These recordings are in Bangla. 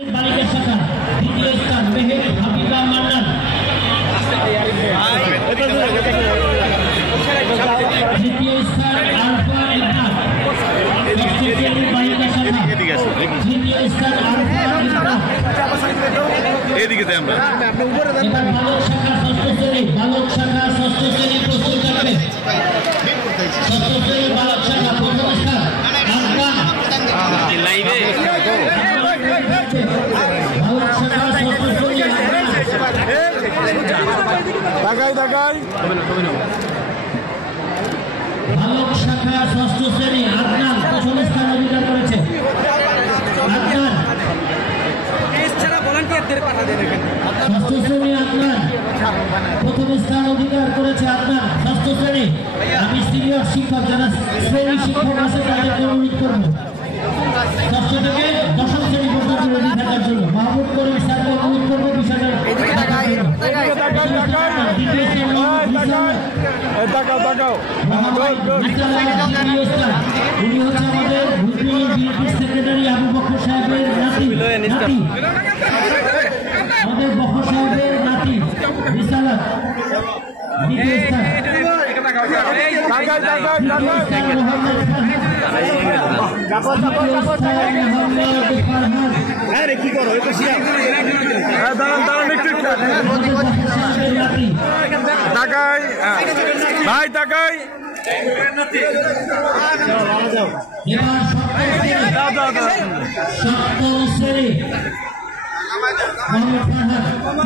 বালিকা শাখা দ্বিতীয় স্থান মেহের হাবিবা মান্নান, তৃতীয় স্থান আরফা ইকরাম, বালিকা শাখা তৃতীয় স্থান আরফা ইকরাম। এবার বালক শাখা ষষ্ঠ শ্রেণী, বালক শাখা ষষ্ঠ শ্রেণী প্রস্তুত থাকবে। ষষ্ঠ শ্রেণী বালক শাখা প্রথম স্থান আফগান, বালক শাখা ষষ্ঠ শ্রেণী আদনান প্রথম স্থান অধিকার করেছে। আদনান ষষ্ঠ শ্রেণী আদনান প্রথম স্থান অধিকার করেছে। আদনান ষষ্ঠ শ্রেণী। আমি সিনিয়র শিক্ষক যারা শ্রেণী শিক্ষক আছে তাদেরকে অনুরোধ করবো ষষ্ঠ থেকে দশম শ্রেণী পর্যন্ত রেডি থাকার জন্য। মাহমুদ করিম স্যারকে অনুরোধ করবো বিষয়টা। উনি হচ্ছে আমাদের সেক্রেটারি আবু বকর সাহেবের নাতি, আমাদের বকর সাহেবের নাতি রিসালাত দ্বিতীয় স্থান। ভাই তাকাই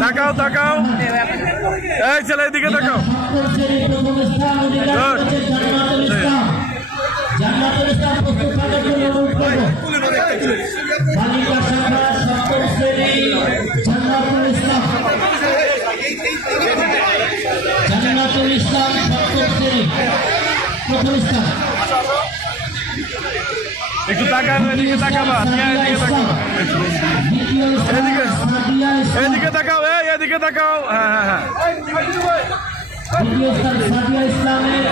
তাকাও তাকাও, এই ছেলে এদিকে তাকাও। জান্নাতুল ইসলাম প্রস্তুত থাকার জন্য অনুরোধ করব। বালিকা শাখা সপ্তম শ্রেণী জান্নাতুল ইসলাম, জান্নাতুল ইসলাম সপ্তম শ্রেণী প্রথম স্থান। একটু তাকান, এদিকে তাকাবা, এদিকে তাকাও, এদিকে তাকাও। হ্যাঁ হ্যাঁ হ্যাঁ, দ্বিতীয় স্থান সাদিয়া ইসলামের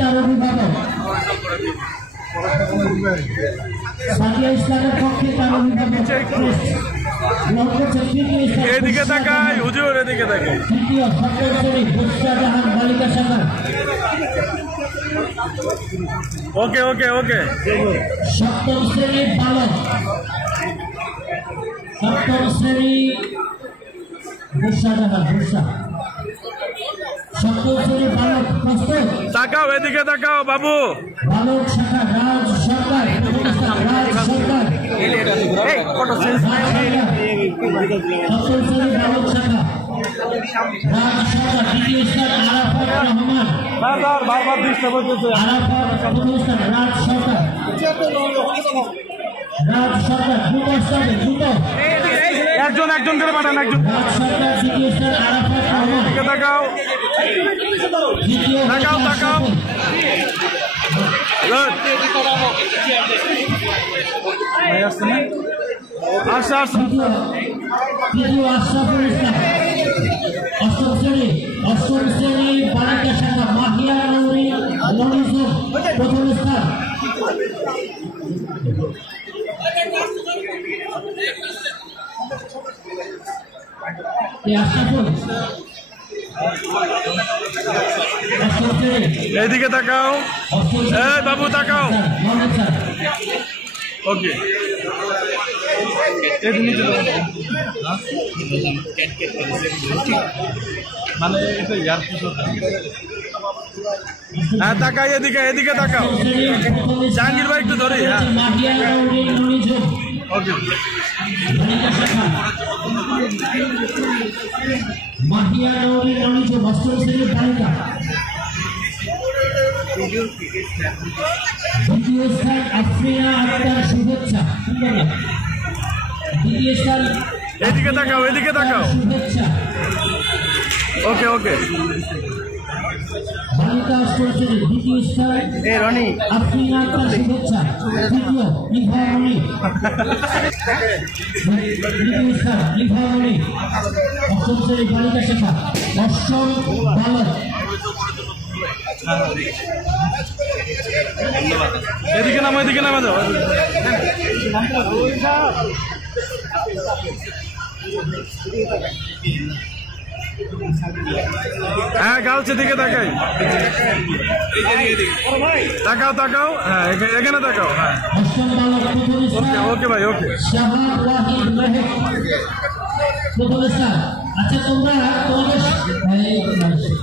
তার অভিভাবক, সাদিয়া ইসলামের পক্ষে তার অভিভাবক। এদিকে তাকাই হুজুর, এদিকে তাকাই। তৃতীয় সপ্তম শ্রেণী বুশরাজাহান বালিকা শাখা। ওকে ওকে ওকে। সপ্তম শ্রেণী বালক, সপ্তম শ্রেণী বুশরাজাহান বুশরা। সপ্তম শ্রেণী বালক প্রস্তুত। তাকাও, এদিকে তাকাও বাবু। বালক শাখা রাজ সরকার, রাজ সরকার। সপ্তম শ্রেণী বালক শাখা রাজ সরকার দ্বিতীয় স্থান আরাফাত রহমান, বারবার দৃষ্টি বলতেছে। আরাফাত প্রথম স্থান রাজ সরকার, রাজ সরকার দ্রুত স্থানে দ্রুত। একজন একজন করে পাঠান, একজন। রাজ সরকার দ্বিতীয় স্থান আরাফাত রহমান, এদিকে তাকাও দ্বিতীয় তাকাও তাকাও। আচ্ছা আচ্ছা, তৃতীয় আশরাফুল ইসলাম। অষ্টম শ্রেণী, অষ্টম শ্রেণী বালিকা শাখা মাহিয়া নৌরি মনিজুম প্রথম স্থান। আশরাফুল অষ্টম শ্রেণী। এদিকে তাকাও, এই বাবু তাকাও। ওকে, মানে হ্যাঁ তাকাই, এদিকে এদিকে তাকাও। জাহাঙ্গীর ভাই একটু ধরি। হ্যাঁ ওকে। মাহিয়া নৌরি মনিজুম অষ্টম শ্রেণীর বালিকা। দ্বিতীয় স্থান আফরিনা আক্তার শুভেচ্ছা, দ্বিতীয় স্থান এদিকে তাকাও, এদিকে তাকাও। শুভেচ্ছা। ওকে ওকে। বালিকা অষ্টম শ্রেণী দ্বিতীয় স্থান আফরিনা আক্তার শুভেচ্ছা, তৃতীয় লিভামণি, দ্বিতীয় স্থান লিভামণি অষ্টম শ্রেণী বালিকা শাখা। অষ্টম বালক এদিকে নামো, এদিকে নামা যাও। হ্যাঁ, গালছে দিকে তাকাই, তাকাও তাকাও, হ্যাঁ এখানে তাকাও। হ্যাঁ ওকে ওকে ভাই, ওকে। আচ্ছা, তোমরা তোমাদের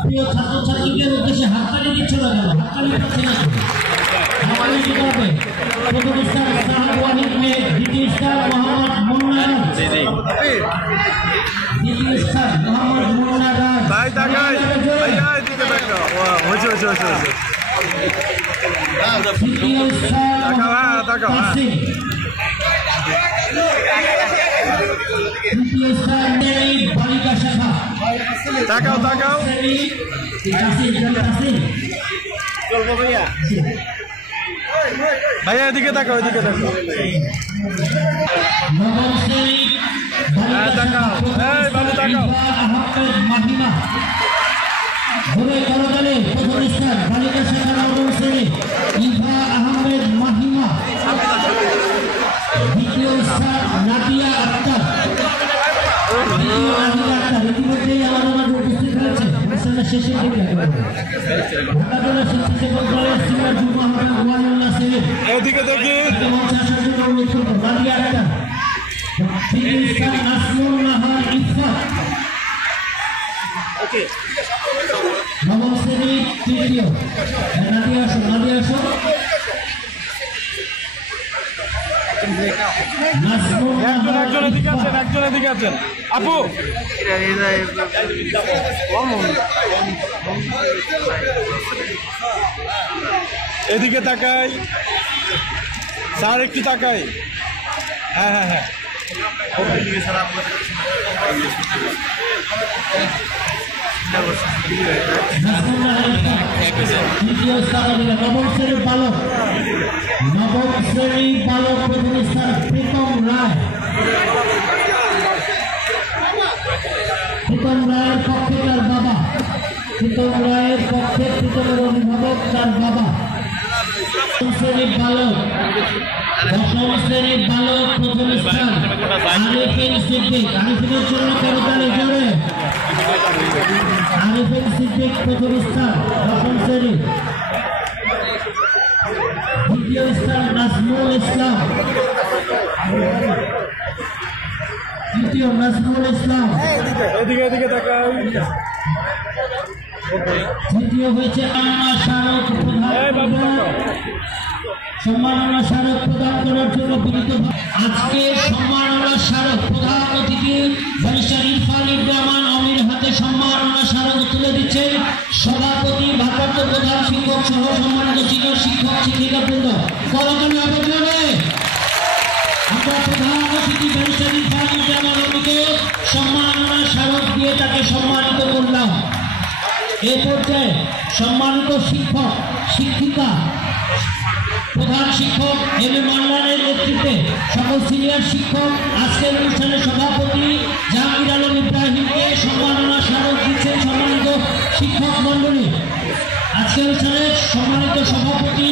প্রিয় ছাত্রছাত্রীদের উদ্দেশ্যে হাততালি দিচ্ছ না কেন? হাততালি পাচ্ছে না, হাততালি দিতে হবে। প্রথম স্থান সাহাব ওয়াহিদ মেহের, দ্বিতীয় স্থান মোহাম্মদ মুন্না, দ্বিতীয় স্থান মোহাম্মদ মুন্না রাজ। ভাই তাকাই, ভাইয়া এদিকে তাকাও। হয়েছে হয়েছে হয়েছে হয়েছে। তৃতীয় স্থান তাকাও, হ্যাঁ তাকাও, হ্যাঁ। তৃতীয় স্থান বালিকা শাখা। তাকাও তাকাও। ভাইয়া এদিকে তাকাও, এদিকে তাকাও। নবম শ্রেণী হ্যাঁ তাকাও, এই বাবু তাকাও। আহমেদ মাহিমা। ঘুরে করতালে প্রথম স্থান বালিকা শাখা নবম শ্রেণী ইভা আহমেদ মাহিমা। দ্বিতীয় স্থান নাদিয়া আক্তার। ইতিমধ্যেই আমাদের মাঝে উপস্থিত হয়েছে অনুষ্ঠানের শেষের দিকে ঢাকা জেলা শিক্ষা মন্ত্রণালয়ের সিনিয়র যুগ্ম আহ্বায়ক ওয়াহিদুল্লাহ সেলিম। এদিকে দেখি। মঞ্চে আসার জন্য অনুরোধ করব নাদিয়া আক্তার। তৃতীয় স্থান নাজমুল নাহার ইফাত। নবম শ্রেণী তৃতীয় নাদিয়া আসো, নাদিয়া আসো। একজন একজন এদিকে আছেন, একজন এদিকে আছেন। আপু এদিকে তাকাই, স্যার একটু তাকাই। হ্যাঁ হ্যাঁ হ্যাঁ, তৃতীয় স্থান নবম শ্রেণীর বালক, নবম শ্রেণীর বালক প্রথম স্থান প্রীতম রায়। প্রীতম রায়ের পক্ষে তার বাবা, প্রীতম রায়ের পক্ষে প্রীতমের অভিভাবক তার বাবা। দশম শ্রেণীর বালক, দশম শ্রেণীর বালক প্রথম স্থান আরিফিন সিদ্দিক। আরিফিনের জন্য করতালি জোরে। আরিফিন সিদ্দিক প্রথম স্থান দশম শ্রেণী। দ্বিতীয় স্থান নাজমুল ইসলাম। তৃতীয় নাজমুল ইসলাম। এদিকে এদিকে তাকাই। তৃতীয় হয়েছে স্মারক প্রদান, সম্মাননা স্মারক প্রদান করার জন্য বিনীত। আজকে সম্মাননা স্মারক প্রধান অতিথি ব্যারিস্টার ইরফান রহমান আমির হাতে সম্মাননা স্মারক তুলে দিচ্ছেন সভাপতি, ভারপ্রাপ্ত প্রধান শিক্ষক সহ সম্মানিত সিনিয়র শিক্ষক শিক্ষিকাবৃন্দ। করতালি আবেদন হবে। আমরা প্রধান অতিথি ব্যারিস্টার ইরফান রহমান আমিরকে সম্মাননা স্মারক দিয়ে তাকে সম্মানিত করলাম। এ পর্যায়ে সম্মানিত শিক্ষক শিক্ষিকা, প্রধান শিক্ষক এম এ মান্নানের নেতৃত্বে সকল সিনিয়র শিক্ষক আজকের অনুষ্ঠানের সভাপতি জাহাঙ্গীর আলম ইব্রাহিমকে সম্মাননা স্মারক দিচ্ছেন সম্মানিত শিক্ষক মন্ডলী। আজকের অনুষ্ঠানের সম্মানিত সভাপতি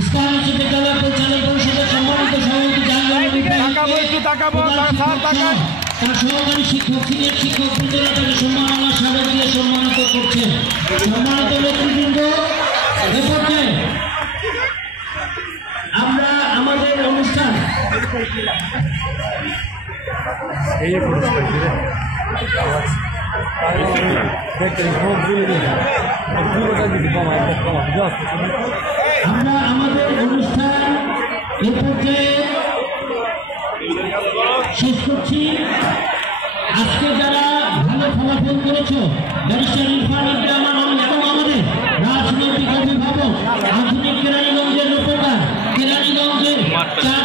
ইসলামী উচ্চ বিদ্যালয় পরিচালনা পরিষদের সম্মানিত সভাপতি জাহাঙ্গীর আলম ইব্রাহিমকে তার সহকারী শিক্ষক সিনিয়র শিক্ষক বৃন্দরা তাকে সম্মাননা স্মারক দিয়ে সম্মানিত করছেন। সম্মানিত নেতৃবৃন্দ, এ পর্যায়ে আমরা আমাদের অনুষ্ঠান এ পর্যায়ে শেষ করছি। আজকে যারা ভালো ফলাফল করেছ, ব্যারিস্টার ইরফান রহমান এবং আমাদের রাজনৈতিক অভিভাবক, আধুনিক কেরানীগঞ্জের রূপকার, কেরানীগঞ্জের 4